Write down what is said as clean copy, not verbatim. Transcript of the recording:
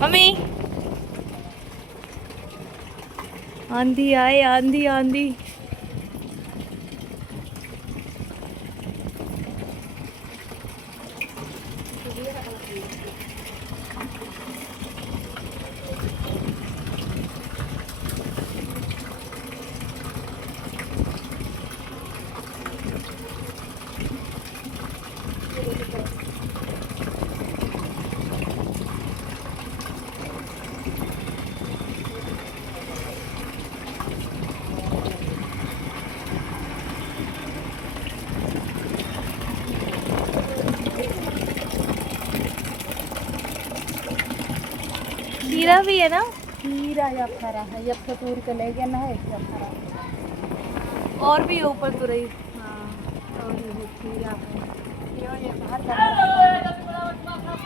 Mummy आंधी आए, आंधी आंधी। खीरा भी है ना? खीरा या फरा है, या तो तोड़ के ले गया ना है या फरा। और भी ऊपर तो रही। हाँ, और ये खीरा है। ये बाहर का